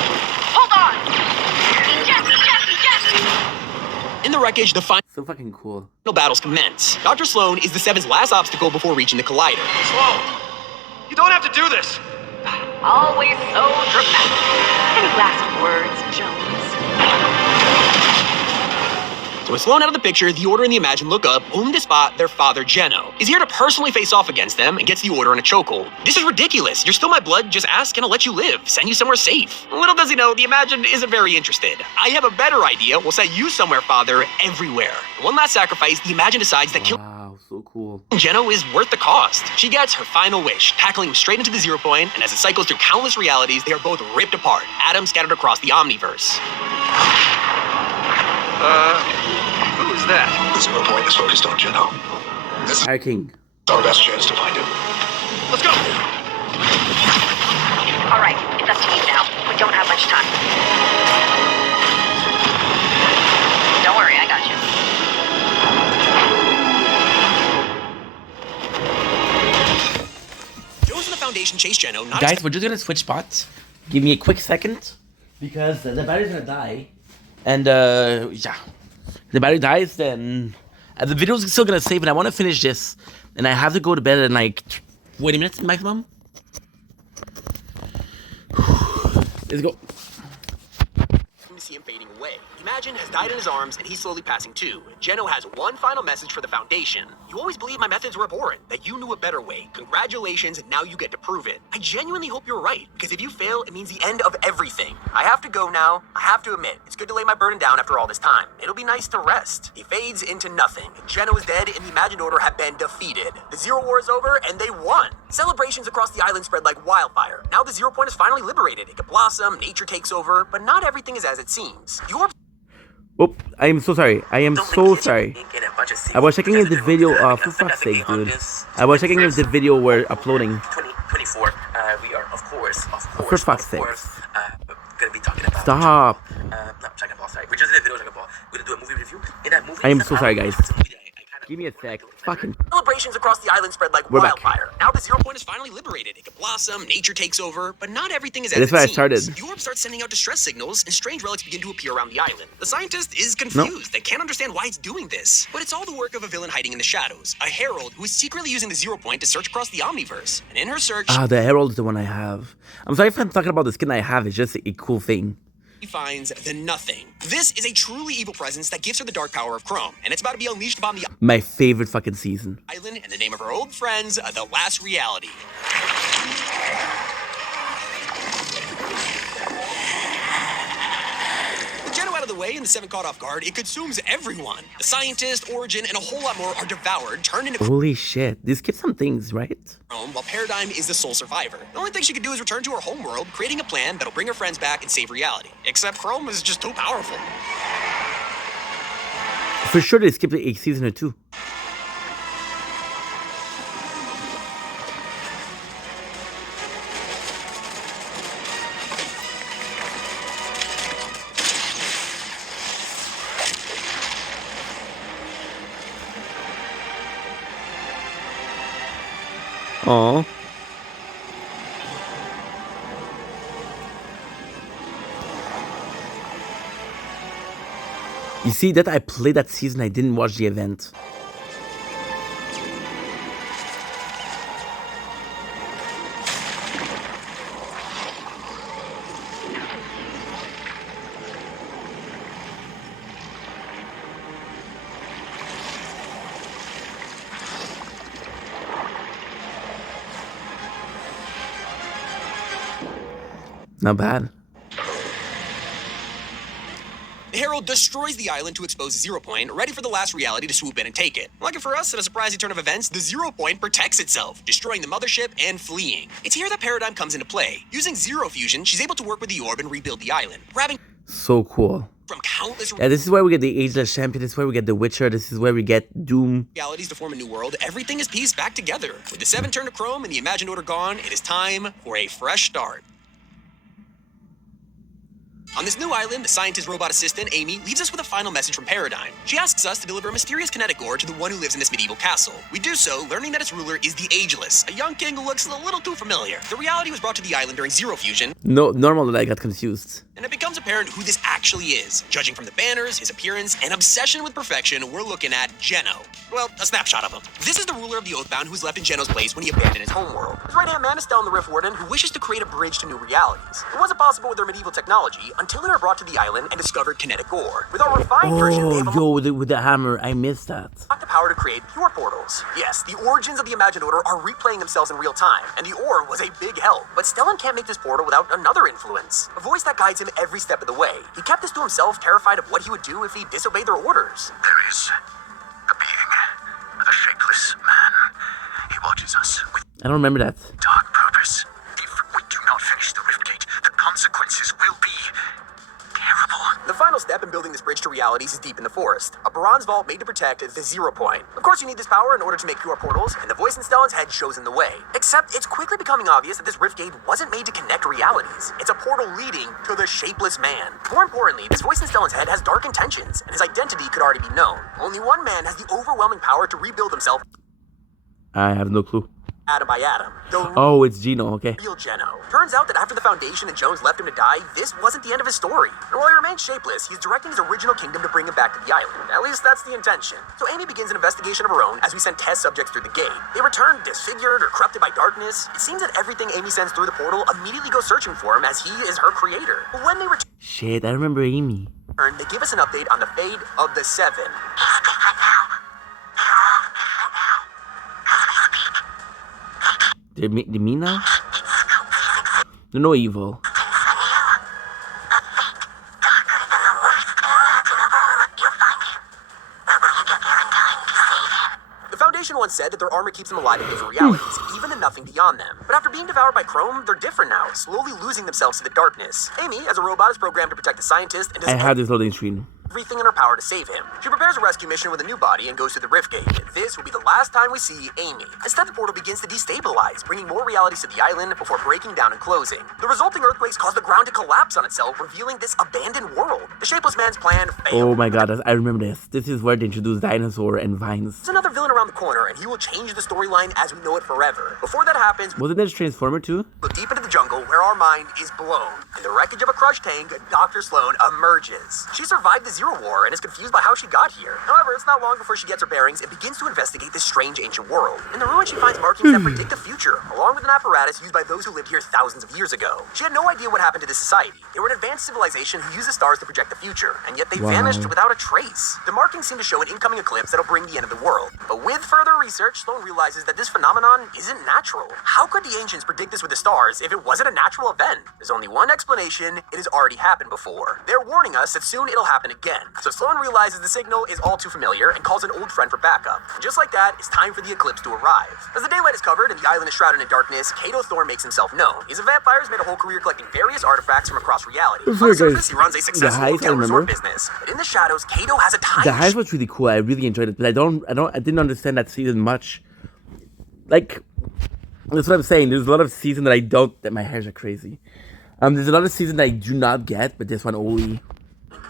Hold on! Eject! In the wreckage, the final So fucking cool. battles commence. Dr. Sloan is the Seven's last obstacle before reaching the collider. Sloan, you don't have to do this. Always so dramatic. Any last words, Jones? So with Sloan out of the picture, the Order and the Imagine look up, only to spot their father, Geno. Is here to personally face off against them and gets the Order in a chokehold. This is ridiculous. You're still my blood. Just ask and I'll let you live. Send you somewhere safe. Little does he know, the Imagine isn't very interested. I have a better idea. We'll send you somewhere, father, everywhere. One last sacrifice, the Imagine decides that killing Wow, so cool. Geno is worth the cost. She gets her final wish, tackling him straight into the 0 point, and as it cycles through countless realities, they are both ripped apart, atoms scattered across the Omniverse. Who is that? The 0 point is focused on Geno. This is Fire King. our best chance to find him. Let's go. All right, it's up to you now. We don't have much time. Don't worry, I got you. Jones and the Foundation chase Geno, not Guys, we're just gonna switch spots. Give me a quick second. Because the battery's gonna die. And yeah. The battery dies, then the video's still gonna save, and I wanna finish this. And I have to go to bed in like 20 minutes maximum. Let's go. to see him fading away. Imagine has died in his arms and he's slowly passing too. Geno has one final message for the Foundation. You always believed my methods were abhorrent, that you knew a better way. Congratulations, and now you get to prove it. I genuinely hope you're right, because if you fail, it means the end of everything. I have to go now. I have to admit, it's good to lay my burden down after all this time. It'll be nice to rest. He fades into nothing. Geno is dead and the Imagined Order have been defeated. The Zero War is over and they won. Celebrations across the island spread like wildfire. Now the 0 point is finally liberated. It can blossom, nature takes over, but not everything is as it seems. Your Oh, I am so sorry. I am so sorry. I was checking if the video, for fuck's sake, dude. I was checking if the video were uploading. 2024, we are, of course, For fuck's sake. gonna be talking about... Stop. Not Dragon Ball, sorry. We just did a video on Dragon Ball. We're gonna do a movie review. In that movie... I am so sorry, guys. It's a movie that I kinda Give me a sec. Fucking. celebrations across the island spread like We're back. wildfire. Now the 0 point is finally liberated. It can blossom, nature takes over, but not everything is as That's it where I seems. started. The orb starts sending out distress signals, and strange relics begin to appear around the island. The scientist is confused. They can't understand why it's doing this. But it's all the work of a villain hiding in the shadows, a herald who is secretly using the 0 point to search across the Omniverse. And in her search, Ah, the Herald is the one I have. I'm sorry if I'm talking about the skin I have. It's just a cool thing. she finds the Nothing. This is a truly evil presence that gives her the dark power of Chrome, and it's about to be unleashed upon the My favorite fucking season. island in the name of her old friends, the Last Reality. With Geno out of the way and the 7 caught off guard, it consumes everyone. The scientist, Origin, and a whole lot more are devoured, turned into Holy shit. They skipped some things, right? Chrome, while Paradigm is the sole survivor. The only thing she can do is return to her homeworld, creating a plan that'll bring her friends back and save reality. Except Chrome is just too powerful. For sure they skipped a season or two. Aww. You see that I played that season, I didn't watch the event. Not bad. The Herald destroys the island to expose the 0 point, ready for the Last Reality to swoop in and take it. Lucky for us, in a surprising turn of events, the 0 point protects itself, destroying the mothership and fleeing. It's here that Paradigm comes into play. Using Zero Fusion, she's able to work with the orb and rebuild the island, grabbing So cool. from countless Yeah, this is where we get the Ageless Champion. This is where we get the Witcher. This is where we get Doom. realities to form a new world. Everything is pieced back together. With the 7 turned to Chrome and the Imagined Order gone, it is time for a fresh start. On this new island, the scientist robot assistant, Amy, leaves us with a final message from Paradigm. She asks us to deliver a mysterious kinetic ore to the one who lives in this medieval castle. We do so, learning that its ruler is the Ageless, a young king who looks a little too familiar. The reality was brought to the island during Zero Fusion. No, normal that I got confused. And it becomes apparent who this actually is. Judging from the banners, his appearance, and obsession with perfection, we're looking at Geno. Well, a snapshot of him. This is the ruler of the Oathbound who's left in Geno's place when he abandoned his homeworld. His right-hand man is Stellan the Rift Warden, who wishes to create a bridge to new realities. It wasn't possible with their medieval technology until they were brought to the island and discovered kinetic ore. With our refined version, they have with the hammer, I missed that. the power to create pure portals. Yes, the origins of the Imagined Order are replaying themselves in real time, and the ore was a big help. But Stellan can't make this portal without another influence, a voice that guides him every step of the way. He kept this to himself, terrified of what he would do if he disobeyed their orders. There is a being, a shapeless man. He watches us with I don't remember that. dark purpose. If we do not finish the rift gate, the consequences will be terrible. The final step in building this bridge to realities is deep in the forest, a bronze vault made to protect the 0 point. Of course, you need this power in order to make pure portals, and the voice in Stellan's head shows in the way. Except, it's quickly becoming obvious that this rift gate wasn't made to connect realities. It's a portal leading to the Shapeless Man. More importantly, this voice in Stellan's head has dark intentions, and his identity could already be known. Only one man has the overwhelming power to rebuild himself I have no clue. atom by atom. The Oh, it's Geno, okay. real Geno. Turns out that after the Foundation and Jones left him to die, this wasn't the end of his story. And while he remains shapeless, he's directing his original kingdom to bring him back to the island. At least that's the intention. So Amy begins an investigation of her own as we send test subjects through the gate. They return disfigured or corrupted by darkness. It seems that everything Amy sends through the portal immediately goes searching for him, as he is her creator. But when they Shit, I remember Amy. return, they give us an update on the fate of the Seven. They mean now? They're no evil. The Foundation once said that their armor keeps them alive in different realities, even the nothing beyond them. But after being devoured by Chrome, they're different now, slowly losing themselves to the darkness. Amy, as a robot, is programmed to protect the scientist and does I had this loading screen. everything in her power to save him. She prepares a rescue mission with a new body and goes to the Rift Gate. This will be the last time we see Amy. Instead, the portal begins to destabilize, bringing more realities to the island before breaking down and closing. The resulting earthquakes cause the ground to collapse on itself, revealing this abandoned world. The Shapeless Man's plan failed. Oh my god, I remember this. This is where they introduced Dinosaur and Vines. There's another villain around the corner, and he will change the storyline as we know it forever. Before that happens, Wasn't there a Transformer too? look deep into the jungle where our mind is blown. In the wreckage of a crushed tank, Dr. Sloan emerges. She survived the Zero War and is confused by how she got here. However, it's not long before she gets her bearings and begins to investigate this strange ancient world. In the ruins, she finds markings that predict the future, along with an apparatus used by those who lived here thousands of years ago. She had no idea what happened to this society. They were an advanced civilization who used the stars to project the future, and yet they vanished without a trace. The markings seem to show an incoming eclipse that'll bring the end of the world. But with further research, Sloan realizes that this phenomenon isn't natural. How could the ancients predict this with the stars if it wasn't a natural event? There's only one explanation: it has already happened before. They're warning us that soon it'll happen again. So Sloan realizes the signal is all too familiar and calls an old friend for backup. And just like that, it's time for the eclipse to arrive. As the daylight is covered and the island is shrouded in darkness, Cato Thorne makes himself known. He's a vampire who's made a whole career collecting various artifacts from across reality. On the surface, he runs a successful hotel resort business. But in the shadows, Cato has a time The Hive was really cool. I really enjoyed it, but I didn't understand that season much. Like, that's what I'm saying. There's a lot of season that my hairs are crazy. There's a lot of season that I do not get, but this one only.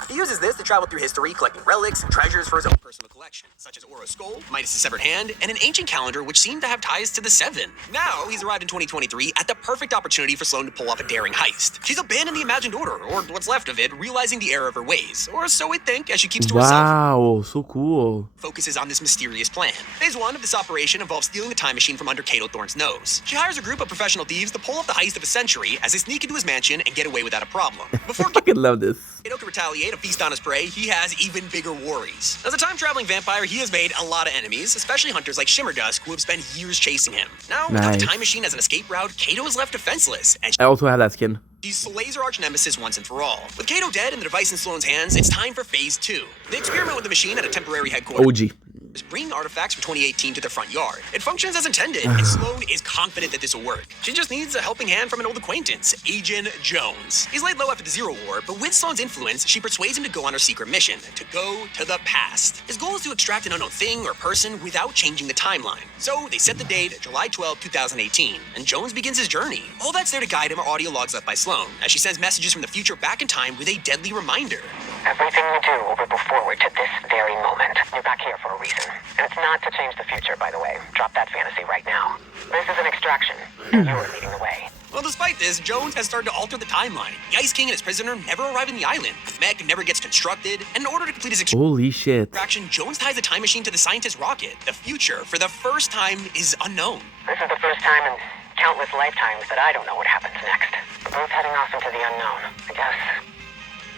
He uses this to travel through history, collecting relics and treasures for his own personal collection, such as Oro's skull, Midas' severed hand, and an ancient calendar which seemed to have ties to the Seven. Now, he's arrived in 2023 at the perfect opportunity for Sloan to pull off a daring heist. She's abandoned the Imagined Order, or what's left of it, realizing the error of her ways, or so we think, as she keeps to herself. Wow, so cool. Focuses on this mysterious plan. Phase 1 of this operation involves stealing the time machine from under Cato Thorne's nose. She hires a group of professional thieves to pull off the heist of a century as they sneak into his mansion and get away without a problem. Before I fucking love this. Cato can retaliate, a feast on his prey, he has even bigger worries. As a time-traveling vampire, he has made a lot of enemies, especially hunters like Shimmerdusk, who have spent years chasing him. Now, without the time machine as an escape route, Cato is left defenseless, and I also have that skin. she slays her arch-nemesis once and for all. With Cato dead and the device in Sloan's hands, it's time for Phase 2. They experiment with the machine at a temporary headquarters. OG. bringing artifacts from 2018 to the front yard. It functions as intended, and Sloane is confident that this will work. She just needs a helping hand from an old acquaintance, Agent Jones. He's laid low after the Zero War, but with Sloane's influence, she persuades him to go on her secret mission, to go to the past. His goal is to extract an unknown thing or person without changing the timeline. So they set the date, July 12, 2018, and Jones begins his journey. All that's there to guide him are audio logs left by Sloane, as she sends messages from the future back in time with a deadly reminder. Everything you do will ripple forward to this very moment. You're back here for a reason. And it's not to change the future, by the way. Drop that fantasy right now. This is an extraction, and you are leading the way. Well, despite this, Jones has started to alter the timeline. The Ice King and his prisoner never arrive in the island. The mech never gets constructed, and in order to complete his Holy shit. extraction, Jones ties the time machine to the scientist rocket. The future, for the first time, is unknown. This is the first time in countless lifetimes that I don't know what happens next. We're both heading off into the unknown. I guess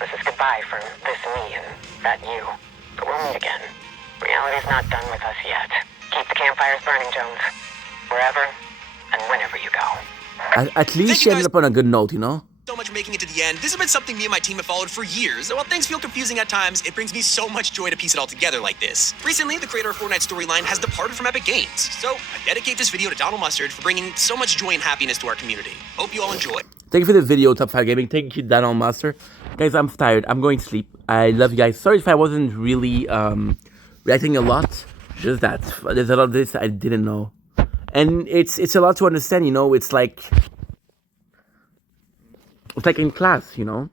this is goodbye for this me and that you. But we'll meet again. Reality's not done with us yet. Keep the campfires burning, Jones. Wherever and whenever you go. At least she ended up on a good note, you know? So much for making it to the end. This has been something me and my team have followed for years. While things feel confusing at times, it brings me so much joy to piece it all together like this. Recently, the creator of Fortnite storyline has departed from Epic Games. So I dedicate this video to Donald Mustard for bringing so much joy and happiness to our community. Hope you all enjoy. Thank you for the video, Top 5 Gaming. Thank you, Donald Master. Guys, I'm tired. I'm going to sleep. I love you guys. Sorry if I wasn't really reacting a lot. Just that. There's a lot of this I didn't know. And it's a lot to understand, you know. It's like in class, you know.